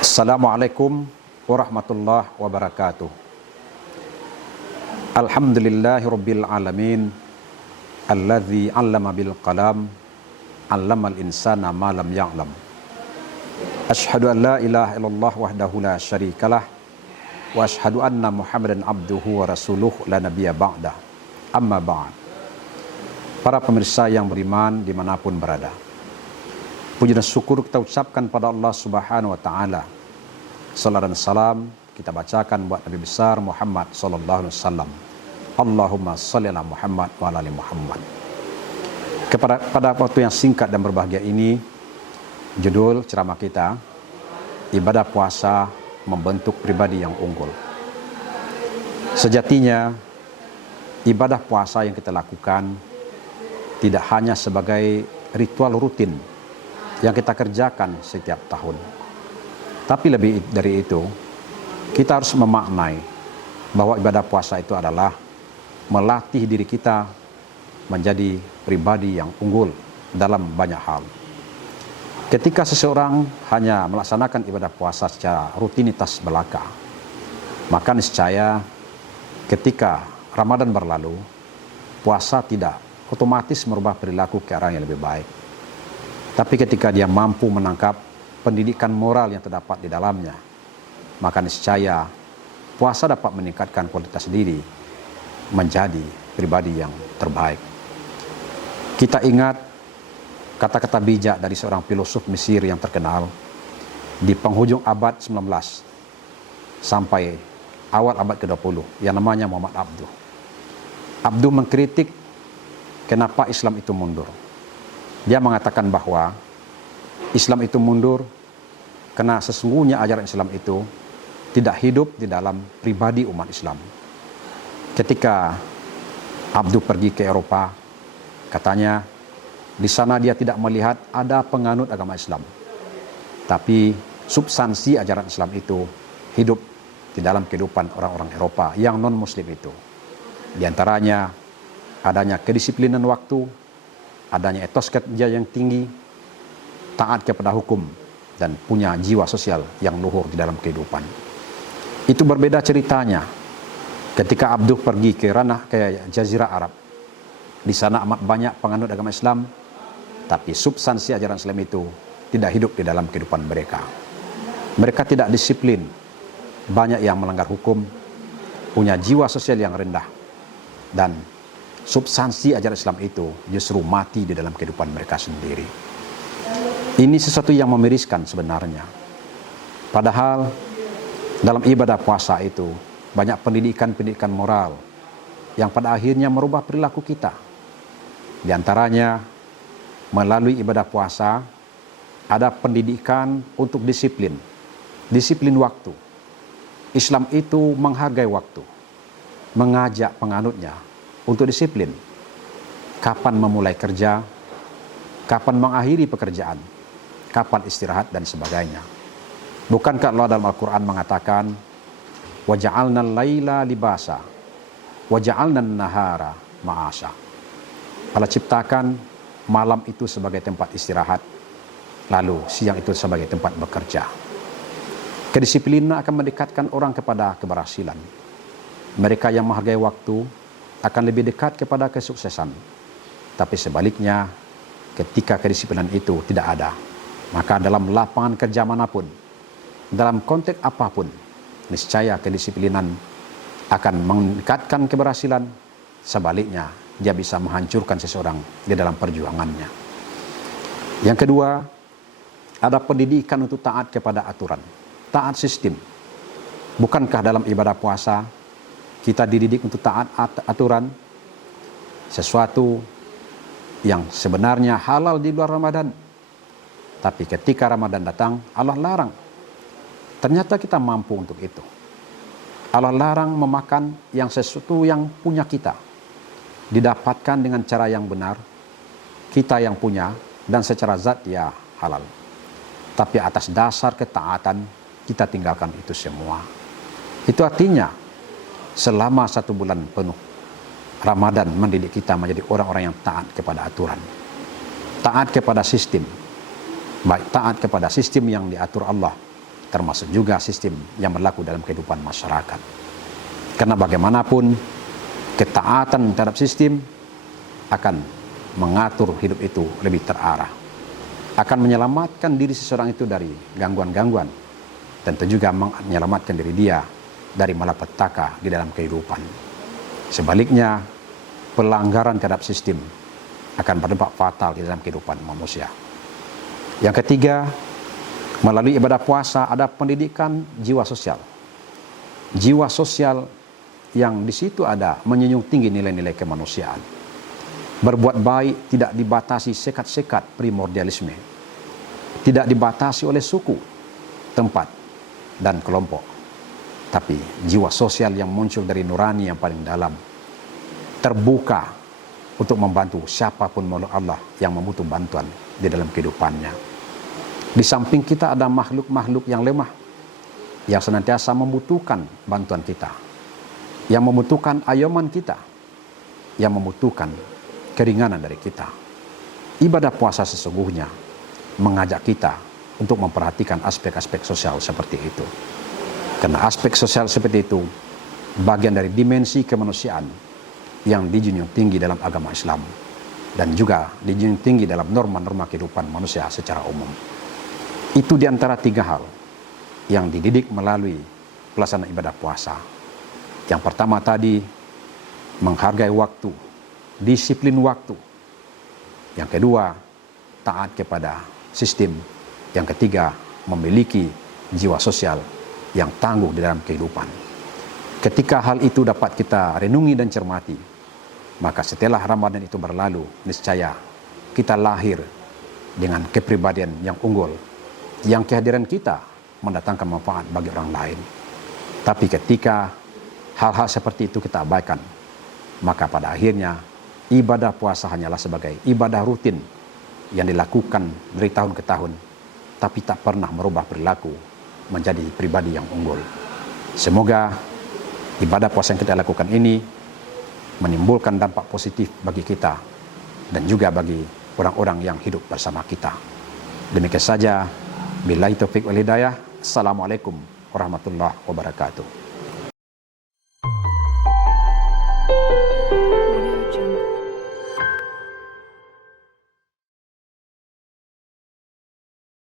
Assalamualaikum warahmatullahi wabarakatuh. Alhamdulillahirabbil alamin alladzi 'allama bil qalam 'allamal insana ma lam ya'lam. Asyhadu an la ilaha illallah wahdahu la syarikalah wa asyhadu anna Muhammadan abduhu wa rasuluhu la nabiyya ba'dah. Amma ba'd. Para pemirsa yang beriman dimanapun berada, puji dan syukur kita ucapkan pada Allah Subhanahu wa taala. Salam dan salam kita bacakan buat Nabi besar Muhammad sallallahu alaihi wasallam. Allahumma shalli ala Muhammad wa ala ali Muhammad. Pada waktu yang singkat dan berbahagia ini, judul ceramah kita, ibadah puasa membentuk pribadi yang unggul. Sejatinya ibadah puasa yang kita lakukan tidak hanya sebagai ritual rutin yang kita kerjakan setiap tahun. Tapi lebih dari itu, kita harus memaknai bahwa ibadah puasa itu adalah melatih diri kita menjadi pribadi yang unggul dalam banyak hal. Ketika seseorang hanya melaksanakan ibadah puasa secara rutinitas belaka, maka niscaya ketika Ramadan berlalu, puasa tidak otomatis merubah perilaku ke arah yang lebih baik. Tapi ketika dia mampu menangkap pendidikan moral yang terdapat di dalamnya, maka niscaya puasa dapat meningkatkan kualitas diri menjadi pribadi yang terbaik. Kita ingat kata-kata bijak dari seorang filosof Mesir yang terkenal di penghujung abad 19 sampai awal abad ke-20 yang namanya Muhammad Abduh. Abduh mengkritik kenapa Islam itu mundur. Dia mengatakan bahwa Islam itu mundur karena sesungguhnya ajaran Islam itu tidak hidup di dalam pribadi umat Islam. Ketika Abduh pergi ke Eropa, katanya di sana dia tidak melihat ada penganut agama Islam, tapi substansi ajaran Islam itu hidup di dalam kehidupan orang-orang Eropa yang non-Muslim itu. Di antaranya adanya kedisiplinan waktu, adanya etos kerja yang tinggi, taat kepada hukum, dan punya jiwa sosial yang luhur di dalam kehidupan. Itu berbeda ceritanya ketika Abduh pergi ke Jazirah Arab. Di sana amat banyak penganut agama Islam, tapi substansi ajaran Islam itu tidak hidup di dalam kehidupan mereka. Mereka tidak disiplin, banyak yang melanggar hukum, punya jiwa sosial yang rendah, dan substansi ajaran Islam itu justru mati di dalam kehidupan mereka sendiri. Ini sesuatu yang memiriskan sebenarnya. Padahal dalam ibadah puasa itu banyak pendidikan-pendidikan moral yang pada akhirnya merubah perilaku kita. Di antaranya melalui ibadah puasa ada pendidikan untuk disiplin waktu. Islam itu menghargai waktu, mengajak penganutnya untuk disiplin. Kapan memulai kerja, kapan mengakhiri pekerjaan, kapan istirahat, dan sebagainya. Bukankah Allah dalam Al-Quran mengatakan, وَجَعَلْنَا اللَّيْلَ لِبَاسًا وَجَعَلْنَا النَّهَارَ مَعَاشًا. Allah ciptakan malam itu sebagai tempat istirahat, lalu siang itu sebagai tempat bekerja. Kedisiplinan akan mendekatkan orang kepada keberhasilan. Mereka yang menghargai waktu akan lebih dekat kepada kesuksesan. Tapi sebaliknya, ketika kedisiplinan itu tidak ada, maka dalam lapangan kerja manapun, dalam konteks apapun, niscaya kedisiplinan akan meningkatkan keberhasilan. Sebaliknya, dia bisa menghancurkan seseorang di dalam perjuangannya. Yang kedua, ada pendidikan untuk taat kepada aturan, taat sistem. Bukankah dalam ibadah puasa kita dididik untuk taat aturan? Sesuatu yang sebenarnya halal di luar Ramadan, tapi ketika Ramadan datang, Allah larang. Ternyata kita mampu untuk itu. Allah larang memakan yang sesuatu yang punya kita, didapatkan dengan cara yang benar, kita yang punya, dan secara zat ya halal. Tapi atas dasar ketaatan, kita tinggalkan itu semua. Itu artinya selama 1 bulan penuh Ramadan mendidik kita menjadi orang-orang yang taat kepada aturan, taat kepada sistem, baik taat kepada sistem yang diatur Allah termasuk juga sistem yang berlaku dalam kehidupan masyarakat. Karena bagaimanapun ketaatan terhadap sistem akan mengatur hidup itu lebih terarah, akan menyelamatkan diri seseorang itu dari gangguan-gangguan, tentu juga menyelamatkan diri dia dari malapetaka di dalam kehidupan. Sebaliknya, pelanggaran terhadap sistem akan berdampak fatal di dalam kehidupan manusia. Yang ketiga, melalui ibadah puasa ada pendidikan jiwa sosial. Jiwa sosial yang di situ ada menjunjung tinggi nilai-nilai kemanusiaan. Berbuat baik tidak dibatasi sekat-sekat primordialisme, tidak dibatasi oleh suku, tempat, dan kelompok. Tapi jiwa sosial yang muncul dari nurani yang paling dalam, terbuka untuk membantu siapapun makhluk Allah yang membutuh bantuan di dalam kehidupannya. Di samping kita ada makhluk-makhluk yang lemah, yang senantiasa membutuhkan bantuan kita, yang membutuhkan ayoman kita, yang membutuhkan keringanan dari kita. Ibadah puasa sesungguhnya mengajak kita untuk memperhatikan aspek-aspek sosial seperti itu. Karena aspek sosial seperti itu bagian dari dimensi kemanusiaan yang dijunjung tinggi dalam agama Islam dan juga dijunjung tinggi dalam norma-norma kehidupan manusia secara umum. Itu diantara 3 hal yang dididik melalui pelaksanaan ibadah puasa. Yang pertama tadi, menghargai waktu, disiplin waktu. Yang kedua, taat kepada sistem. Yang ketiga, memiliki jiwa sosial yang tangguh di dalam kehidupan. Ketika hal itu dapat kita renungi dan cermati, maka setelah Ramadan itu berlalu, niscaya kita lahir dengan kepribadian yang unggul, yang kehadiran kita mendatangkan manfaat bagi orang lain. Tapi ketika hal-hal seperti itu kita abaikan, maka pada akhirnya ibadah puasa hanyalah sebagai ibadah rutin yang dilakukan dari tahun ke tahun, tapi tak pernah merubah perilaku menjadi pribadi yang unggul. Semoga ibadah puasa yang kita lakukan ini menimbulkan dampak positif bagi kita dan juga bagi orang-orang yang hidup bersama kita. Demikian saja. Billahi taufiq wal hidayah. Assalamualaikum warahmatullahi wabarakatuh.